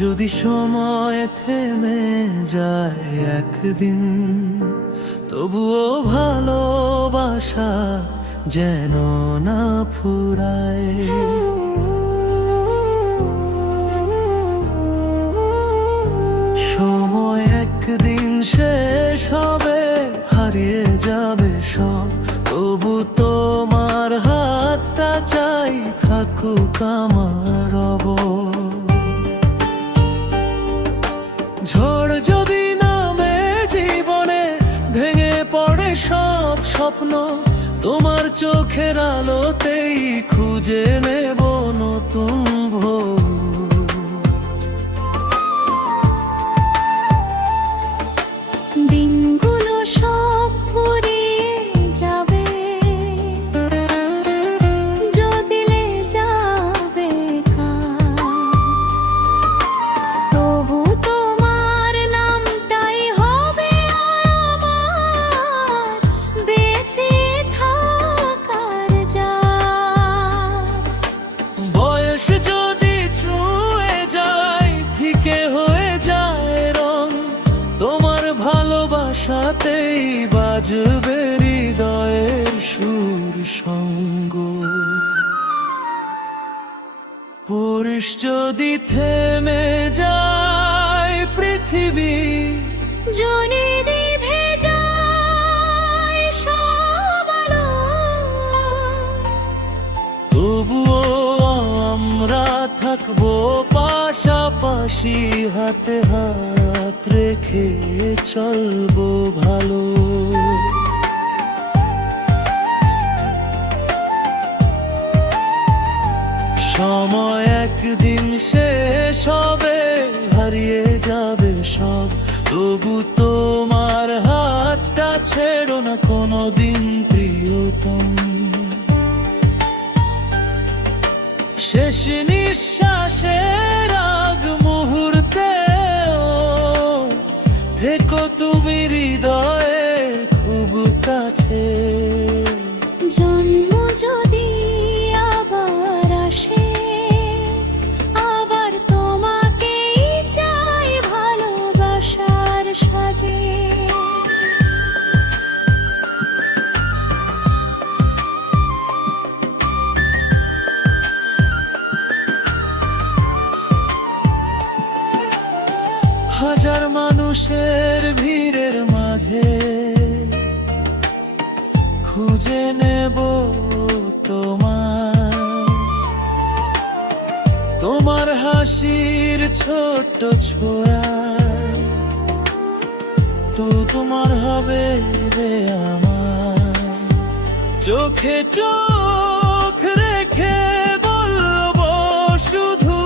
যদি সময় থেমে যায় একদিন, তবুও ভালোবাসা যেন না ফুরায়। সময় একদিন শেষ হবে, হারিয়ে যাবে সব, তবু তোমার হাতটা চাই থাকুক আমার অবর। ঝড় যদি নামে জীবনে, ভেঙে পড়ে সব স্বপ্ন, তোমার চোখের আলোতেই খুঁজে নেব নতুন ভোর। দিনগুলো সব ফুরিয়ে যাবে, যদিলে যাবে তবু তোমার নামটাই হবে আমার বেঁচে থাকার যা। বয়স যদি ছুঁয়ে যায়, ফিকে হয়ে যায় রং, তোমার ভালোবাসাতেই বাজবে হৃদয়ের সুর সঙ্গ। পুরুষ যদি থেমে যায় পৃথিবী, যদি নিভে যায় সব আলো, তবুও আমরা থাকবো পাশাপাশি, হাতে হাত রেখে চলবো ভালো। সময় একদিন শেষ হবে, হারিয়ে যাবে সব, তবু তোমার হাতটা ছেড়ো না কোনোদিন প্রিয়তম। শেষ নিঃশ্বাসের আগ মুহূর্তে থেকো তুমি হৃদয়ের খুব কাছে। জন্ম যদি আবার আসে, আবার তোমাকেই চাই ভালোবাসার সাজে। হাজার মানুষের ভিড়ের মাঝে খুঁজে নেব তোমার হাসির ছোট্ট ছোঁয়া, তো তোমার হবে রে আমার। চোখে চোখ রেখে বলবো শুধু,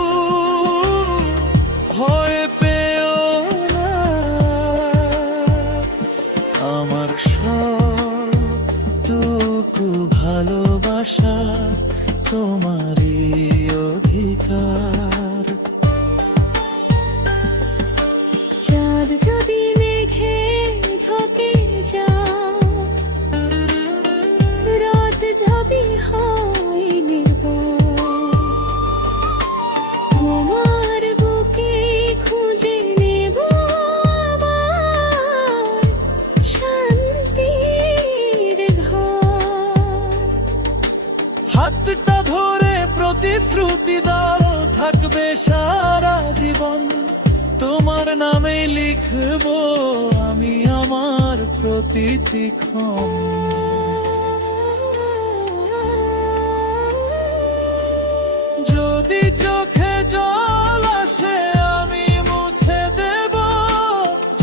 ভয় পেও না, আমার সবটুকু ভালোবাসা তোমারই অধিকার। চাঁদ যদি মেঘে ঝকে যায়, রাত যদি হয় নির্ভয়, তোমার বুকে খুঁজে নেব আমার শান্তির ঘর। হাতটা ধরে প্রতিশ্রুতি দাও, থাকবে সারা জীবন, তোমার নামে লিখবো আমি আমার প্রতিটি ক্ষণ। যদি চোখে জল আসে আমি মুছে দেব,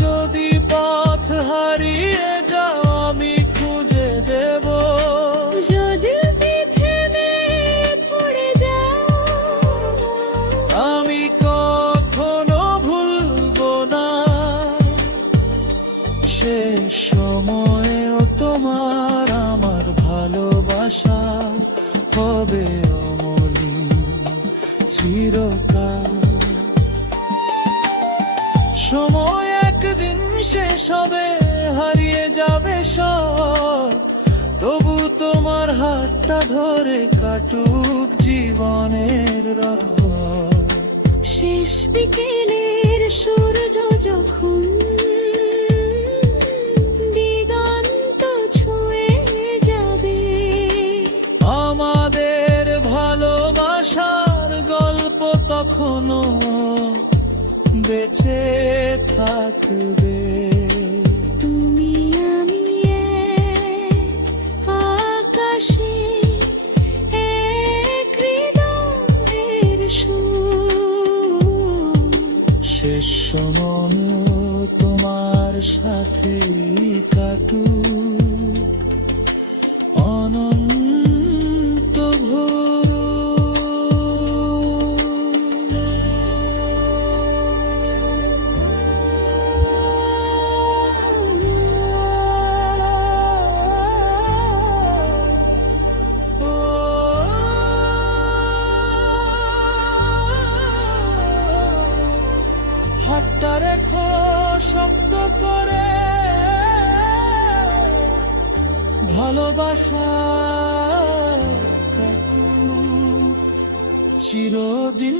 যদি পথ হারিয়ে যাও আমি খুঁজে দেব। যদি থেমে পড়ে যাও, আমি কখনো ভুলবো না, শেষ সময়েও তোমার আমার ভালোবাসা হবে অমলিন চিরকাল। সময় একদিন শেষ হবে, হারিয়ে যাবে সব, তবু তোমার হাতটা ধরে কাটুক জীবনের রহস্য। শেষ বিকেলের সূর্য যখন দিগন্ত ছুঁয়ে যাবে, আমাদের ভালোবাসার গল্প তখনো বেঁচে থাকবে। তুমি আমি এক আকাশে, এক হৃদয়ের সুর। শেষ সময় তোমার সাথেই কাটুক অনন্ত ভোর। হাতটা রেখো শক্ত করে, ভালোবাসা কাটুক চিরদিন